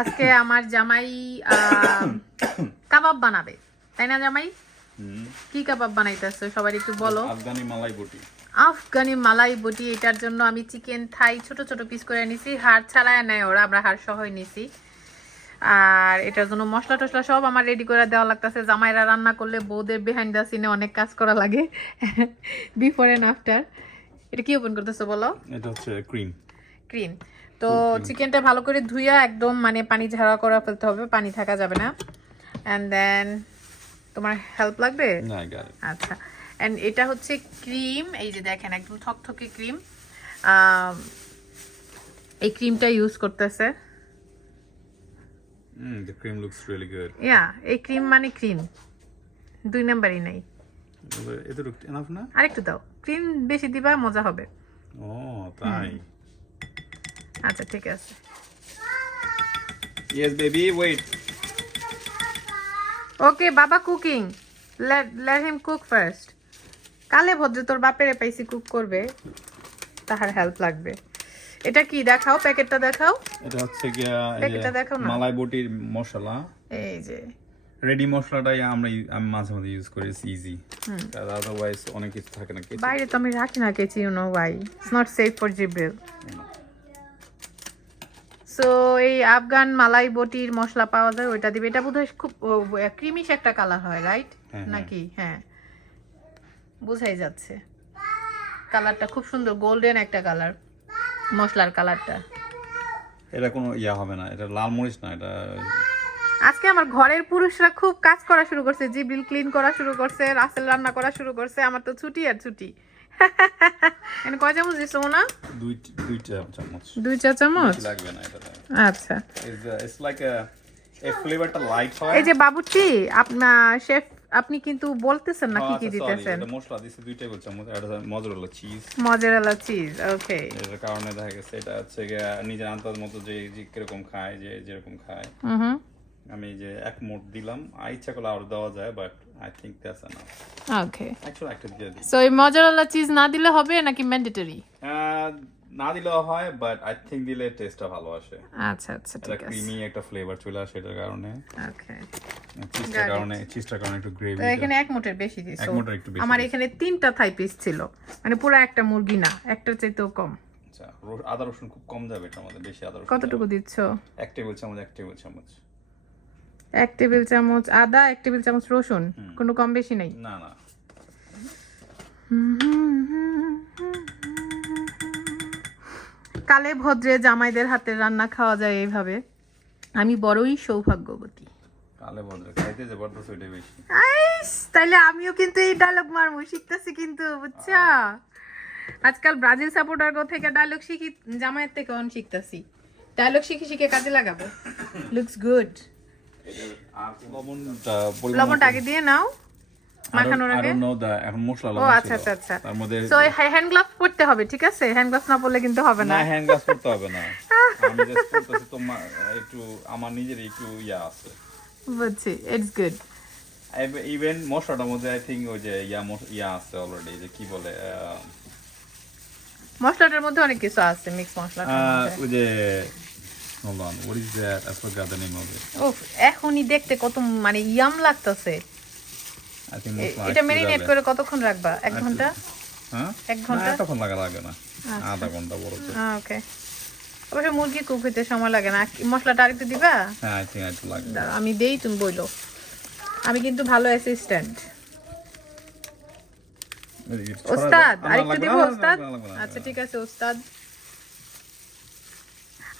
আজকে আমার জামাই কাবাব বানাবে, তাই না জামাই? কি কাবাব বানাইতেছে সবাই একটু বলো। আফগানি মালাই বটি। আফগানি মালাই বটি। এটার জন্য আমি চিকেন থাই ছোট ছোট পিস করে নিছি, হাড় ছাড়ায় নেয় ওরা, আমরা হাড় সহই নিছি। আর এটার জন্য মশলা টসলা সব আমার রেডি করে দেওয়া লাগতেছে। জামাইরা রান্না করলে বউদের বিহাইন্ড দ্য সিনে অনেক কাজ করা লাগে, বিফোর এন্ড আফটার। এটা কি ওপেন করতেছো বলো? এটা হচ্ছে ক্রিম। ক্রিম। তো চিকেনটা ভালো করে ধুইয়া একদম মানে পানি ঝাড়া করা ফেলতে হবে, পানি থাকা যাবে না। অ্যান্ড দেন তোমার হেল্প লাগবে? না, গাড়ি। আচ্ছা, অ্যান্ড এটা হচ্ছে ক্রিম, এই যে দেখেন একদম থকথকে ক্রিম। এই ক্রিমটা ইউজ করতেছে। The cream looks really good. ইয়া, এই ক্রিম মানে ক্রিম, 2 নাম্বারই নাই। এটা এনাফ না? আরেকটু দাও, ক্রিম বেশি দিবা মজা হবে। ও তাই। আচ্ছা ঠিক আছে। Yes baby, wait. ওকে বাবা cooking, let him cook first. কালে ভদ্রে তোর বাপেরে পাইছি কুক করবে, তাহার হেল্প লাগবে। এটা কি দেখাও, প্যাকেটটা দেখাও। এটা হচ্ছে গিয়া প্যাকেটটা দেখাও না। মালাই বটির মশলা। এই যে রেডি মশলাটাই আমি মাঝে মাঝে ইউজ করি, ইজি। আদারওয়াইজ অনেক কিছু থাকে না কিছু। বাইরে তো আমি রাখি না কেচি, you know why, it's not safe for জিব্রিল। সো এই আফগান মালাই বটির মশলা পাওয়া যায়, ওইটা দিবে। এটা বোধহয় খুব ক্রিমিশ একটা কালার হয়, রাইট নাকি? হ্যাঁ, বোঝাই যাচ্ছে। কালারটা খুব সুন্দর, গোল্ডেন একটা কালার, মশলার কালারটা। এটা কোনো ইয়া হবে না, এটা লাল মরিচ না, এটা। আজকে আমার ঘরের পুরুষরা খুব কাজ করা শুরু করছে, জিব্রিল ক্লিন করা শুরু করছে, রাসেল রান্না করা শুরু করছে। আমার তো ছুটি আর ছুটি। এনে কয় চামচ দিছো না? 2 চামচ। 2 চা চামচ লাগবে না এটা। আচ্ছা, ইটস লাইক এ ফ্লেভারটা লাইট হয়। এই যে বাবুর্চি, আপনার শেফ, আপনি কিন্তু বলতেছেন না কি কি দিতেছেন। এটা মশলা দিছি 2 টেবিল চামচ, এটা মজরেলা চিজ। মজরেলা চিজ, ওকে। এর কারণে দেখা গেছে এটা হচ্ছে নিজের আন্দাজ মতো যে কিরকম খায়, যে যেরকম খায়। আমি যে 1 মুঠ দিলাম, ইচ্ছা করলে আর দেওয়া যায়, but I think that's enough. Okay, actually একটা দিয়ে দিই। সো এই মজরেলা চিজ না দিলে হবে নাকি ম্যান্ডেটরি? না দিলেও হয়, বাট আই থিংক দিলে টেস্টটা ভালো আসে। আচ্ছা আচ্ছা ঠিক আছে। ক্রিমি একটা ফ্লেভার চলে আসে এটার কারণে। ওকে, চিজটার কারণে একটু গ্রেভি। এখানে 1 মুঠের বেশি দিছো। 1 মুঠের একটু বেশি। আমার এখানে 3টা থাই পিস ছিল, মানে পুরো একটা মুরগি না, একটার চাইতেও কম। আচ্ছা, আদা রসুন খুব কম যাবে এটার মধ্যে, বেশি আদা রসুন। কতটুকু দিচ্ছো? 1 টেবিল চামচ, 1 টেবিল চামচ। 1 টেবিল চামচ আদা, 1 টেবিল চামচ রসুন, কোনো কম বেশি নাই? না না। কালে ভদ্রে জামাইদের হাতের রান্না খাওয়া যায় এইভাবে, আমি বড়ই সৌভাগ্যবতী। কালে ভদ্রে খাইতে যে বড় সেটা বেশি। তাইলে আমিও কিন্তু এই ডায়লগ মারমু, শিখতেছি কিন্তু, বুঝছা? আজকাল ব্রাজিল সাপোর্টার থেকে ডায়লগ শিখি, জামাইয়ের থেকে অন শিখতেছি। ডায়লগ শিখে শিখে কাজে লাগাবো। Looks good. লবণটা আগে দিয়ে নাও মাখানোর আগে। এখন মশলা ও আচ্ছা আচ্ছা আচ্ছা, তার মধ্যে সো হ্যান্ড গ্লাভস পরতে হবে, ঠিক আছে? হ্যান্ড গ্লাভস না পরলে কিন্তু হবে না। না, হ্যান্ড গ্লাভস পরতে হবে না। আমি জাস্ট করতেছি, তোমার একটু আমার নিজের একটু ইয়া আছে, বুঝছি। It's good. ইভেন মশলাটার মধ্যে আই থিংক ওই যে ইয়া আছে অলরেডি, যে কি বলে, মশলাটার মধ্যে অনেক কিছু আছে, মিক্স মশলা। ওই যে hold on, what is that? I forgot the name of it. ওফ, এখনই দেখতে কত মানে ইয়াম লাগতেছে। I think মশলা এটা মেরিনেট করে কতক্ষণ রাখবা? 1 ঘন্টা? হ্যাঁ, 1 ঘন্টা? না, তখন লাগে না, আধা ঘন্টা বড় তো। ওকে, অবশ্য মুরগি কুক হইতে সময় লাগে না। মশলাটা আরেকটু দিবা? হ্যাঁ, আই থিংক একটু লাগবে। আমি দেই, তুমি বইলো। আমি কিন্তু ভালো অ্যাসিস্ট্যান্ট। ওস্তাদ, আরেকটু দিব ওস্তাদ? আচ্ছা ঠিক আছে ওস্তাদ।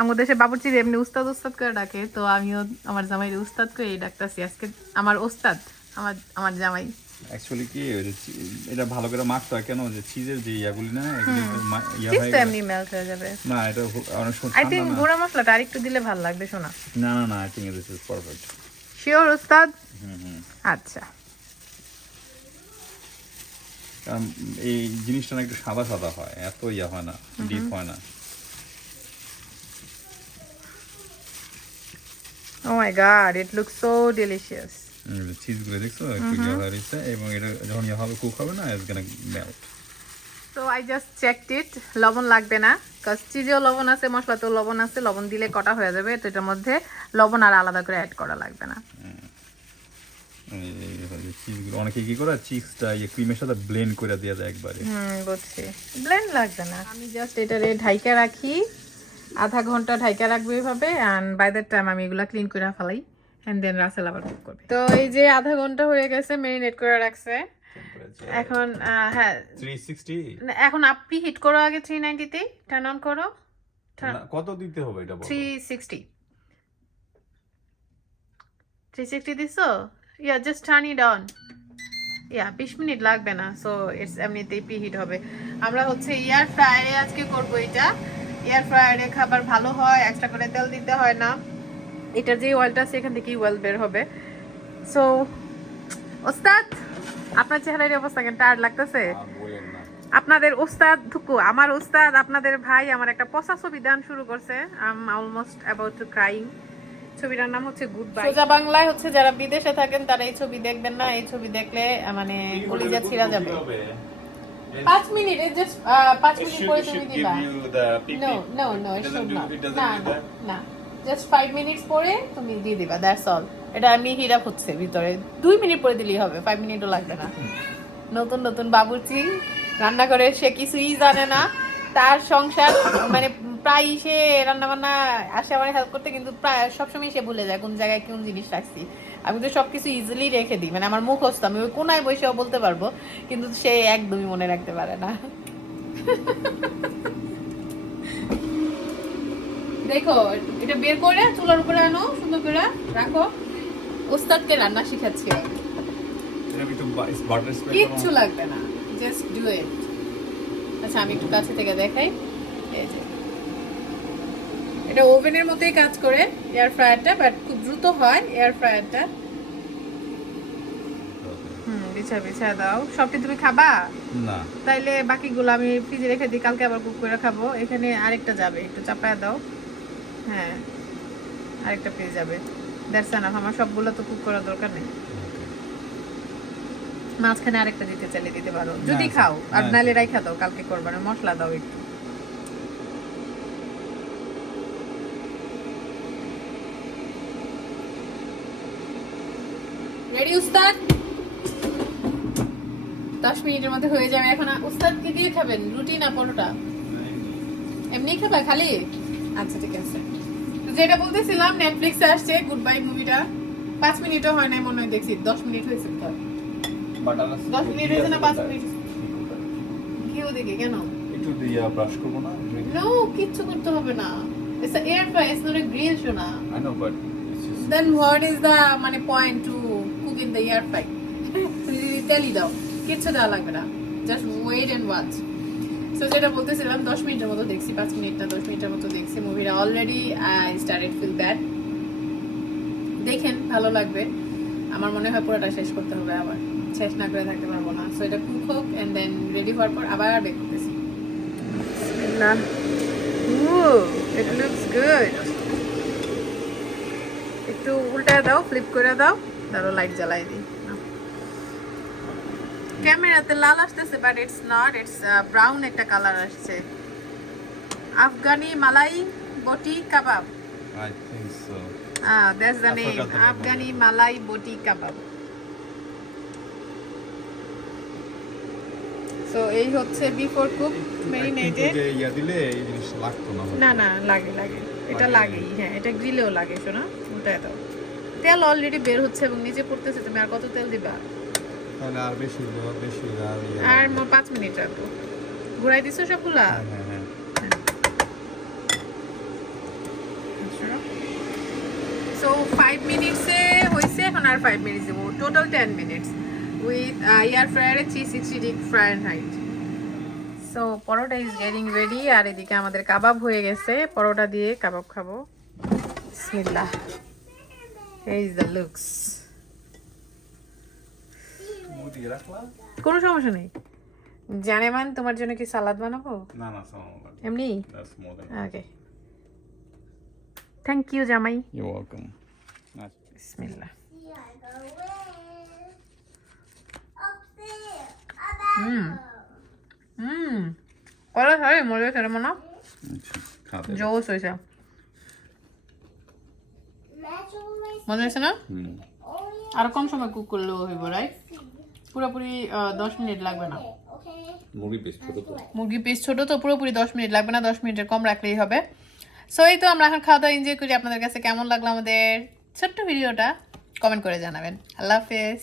আমাদের দেশে বাবুর্চির এমনি উস্তাদ উস্তাদ করে ডাকে, তো আমিও আমার জামাইরে উস্তাদ করে ডাকতাছি আজকে। আমার ওস্তাদ, আমার জামাই। অ্যাকচুয়ালি কি ওই যে এটা ভালো করে মাখতে হয়, কেন যে চিজের যে ইয়াগুলি না, ইয়া চিজ হয় তো এমনি মেল্ট হয়ে যাবে। না, এটা অনেক সময় আই থিংক গুঁড়া মশলাটা আরেকটু দিলে ভালো লাগবে। শোনা, না না না, I think this is perfect. Sure ওস্তাদ? আচ্ছা, কারণ এই জিনিসটা না একটু সাদা সাদা হয়, এত ইয়া হয় না, ডিপ হয় না। Oh my god, it looks so delicious. চিজগুলো দেখছো একটু ইয়া হয়ে রয়েছে, এবং এটা যখন ইয়া হবে, কুক হবে না, it's gonna melt. So I just checked it, লবণ লাগবে না, কারণ চিজেও লবণ আছে, মশলাতেও লবণ আছে, লবণ দিলে কটা হয়ে যাবে, তো এটার মধ্যে লবণ আর আলাদা করে অ্যাড করা লাগবে না। চিজগুলো অনেকে কি করে চিজটা ক্রিমের সাথে ব্লেন্ড করে দেওয়া যায় একবারে। বুঝছি, ব্লেন্ড লাগবে না, আমি জাস্ট এটারে ঢাইকা রাখি, আধা ঘন্টা ঢাইকা রাখবো এইভাবে, অ্যান্ড বাই দ্যাট টাইম আমি এগুলা ক্লিন করে ফেলাই, অ্যান্ড দেন রাসেল আবার কুক করবে। তো এই যে আধা ঘন্টা হয়ে গেছে মেরিনেট করে রাখছে, এখন হ্যাঁ 360 এখন আপনি হিট করো আগে 390 তে টার্ন অন করো। কত দিতে হবে এটা বলো? 360 দিছো, ইয়া just turn it on, yeah 20 minute লাগবে না, সো ইটস এমনিতেই প্রি হিট হবে। আমরা হচ্ছে এয়ার ফ্রায়ারে আজকে করব এটা, এয়ার ফ্রায়ারে খাবার ভালো হয়, এক্সট্রা করে তেল দিতে হয় না, এটার যে অয়েলটা আছে এখান থেকেই অয়েল বের হবে। সো ওস্তাদ, আপনার চেহারার অবস্থা কেন, টায়ার্ড লাগতেছে? আপনাদের ওস্তাদ ধুকু, আমার ওস্তাদ, আপনাদের ভাই আমার একটা পচা ছবি দান শুরু করছে, I am almost about to crying. ছবিটার নাম হচ্ছে গুড বাই। সোজা বাংলায় হচ্ছে যারা বিদেশে থাকেন তারা এই ছবি দেখবেন না, এই ছবি দেখলে মানে কলিজা ছিঁড়া যাবে। 5 মিনিট, জাস্ট 5 মিনিট পরে তুমি দিবা। নো নো নো, না না, জাস্ট 5 মিনিটস পরে তুমি দিয়ে দিবা, দ্যাটস অল। এটা এমনি হিট আপ হচ্ছে ভিতরে, 2 মিনিট পরে দিলেই হবে, 5 মিনিটও লাগবে না। নতুন নতুন বাবুর্চি রান্না করে, সে কিছুই জানে না, তার সংসার মানে প্রায় সে রান্না বান্না আসে আমার হেল্প করতে, কিন্তু প্রায় সবসময় সে ভুলে যায় কোন জায়গায় কোন জিনিস রাখছি। আমি তো সবকিছু ইজিলি রেখে দিই, মানে আমার মুখস্থ, আমি ওই কোনায় বসেও বলতে পারবো, কিন্তু সে একদমই মনে রাখতে পারে না। দেখো এটা বের করে চুলার উপরে আনো, সুন্দর করে রাখো, ওস্তাদকে রান্না শিখাচ্ছি। কিচ্ছু লাগবে না, জাস্ট ডু ইট। আচ্ছা আমি একটু কাছে থেকে দেখাই, এই যে এটা ওভেনের মতোই কাজ করে এয়ার ফ্রায়ারটা, বাট খুব দ্রুত হয় এয়ার ফ্রায়ারটা। বিছা বিছা দাও। সবটি তুমি খাবা না? তাইলে বাকিগুলো আমি ফ্রিজে রেখে দিই, কালকে আবার কুক করে খাবো। এখানে আরেকটা যাবে, একটু চাপায়া দাও। হ্যাঁ আরেকটা পেয়ে যাবে, দ্যাটস এনাফ, আমার সবগুলো তো কুক করার দরকার নেই। মাঝখানে আরেকটা দিতে চাইলে দিতে পারো যদি খাও, আর নালে রাইখা দাও, কালকে করবা না। মশলা দাও একটু, রেডি উস্তাদ? 10 মিনিটের মধ্যে হয়ে যাবে। এখন উস্তাদ কি দিয়ে খাবেন, রুটি না পরোটা? এমনি খাবা খালি? আচ্ছা ঠিক আছে। তো যেটা বলতেছিলাম, নেটফ্লিক্সে আসছে গুড বাই মুভিটা, 5 মিনিটও হয় নাই মনে হয়, দেখছি 10 মিনিট হয়েছে তো। 10 মিনিট হয়েছে না 5 মিনিট? কি ওদিকে কেন একটু দিয়া ব্রাশ করব না? নো, কিচ্ছু করতে হবে না, it's an air fry, it's not a grill, শোনা। I know, but it's just... Then what is the মানে point to cook in the air fry? তেলি দাও, কিচ্ছু দেওয়া লাগবে না, just wait and watch. So যেটা বলতেছিলাম, 10 মিনিটের মতো দেখছি, 5 মিনিট না 10 মিনিটের মতো দেখছি মুভিটা। Already I started feel bad. দেখেন ভালো লাগবে, আমার মনে হয় পুরোটা শেষ করতে হবে, আবার শেষ না করে থাকতে পারবো না। সো এটা কুক হোক, এন্ড দেন রেডি হওয়ার পর আবার বেক করতেছি। বিসমিল্লাহ। It looks good. একটু উল্টায় দাও, ফ্লিপ করে দাও, তারপর লাইট জ্বালাই দিই। ক্যামেরাতে লাল আসতেছে, but it's not, it's brown একটা কালার আসছে। আফগানি মালাই বটি কাবাব, I think so. That's the name. Afghani malai boti kabab. So এই হচ্ছে বিফোর কুক মেরিনেটেড। যে ইয়া দিলে এই জিনিস লাগতো না? না না লাগে লাগে, এটা লাগেই। হ্যাঁ এটা গ্রিলেও লাগে, শোনা উল্টায় দাও। তেল অলরেডি বের হচ্ছে এবং নিচে পড়তেছে, তুমি আর কত তেল দিবা? তাহলে আর বেশি আর 5 মিনিট রাখবো। ঘুরাই দিছো সবগুলা? হ্যাঁ। So 5 মিনিটসে হইছে, এখন আর 5 মিনিটস দেবো, টোটাল 10 মিনিটস উইথ এয়ার ফ্রায়ারে 360 degree Fahrenheit. So paratha is getting ready, আর এদিকে আমাদের কাবাব হয়ে গেছে। পরোটা দিয়ে কাবাব খাবো। বিসমিল্লাহ, হিয়ার ইজ দ্য লুকস। কোনো সমস্যা নেই। জানেমান তোমার জন্য কি সালাদ বানাবো? না এমনি? ওকে, থ্যাংক ইউ জামাই। You're welcome. বিসমিল্লাহ। কলা খাই মজা খেলে মনে আচ্ছা খাতে জোস হয়েছে মজা হয়েছে না আর কম সময় কুক করলেও হইব রাইট পুরোপুরি 10 মিনিট লাগবে না মুরগি পিস ছোট তো পুরোপুরি 10 মিনিট লাগবে না 10 মিনিটের কম রাখলেই হবে সো এই তো আমরা এখন খাওয়া দাওয়া এনজয় করি আপনাদের কাছে কেমন লাগলো আমাদের ছোট্ট ভিডিওটা কমেন্ট করে জানাবেন আল্লাহ হাফেজ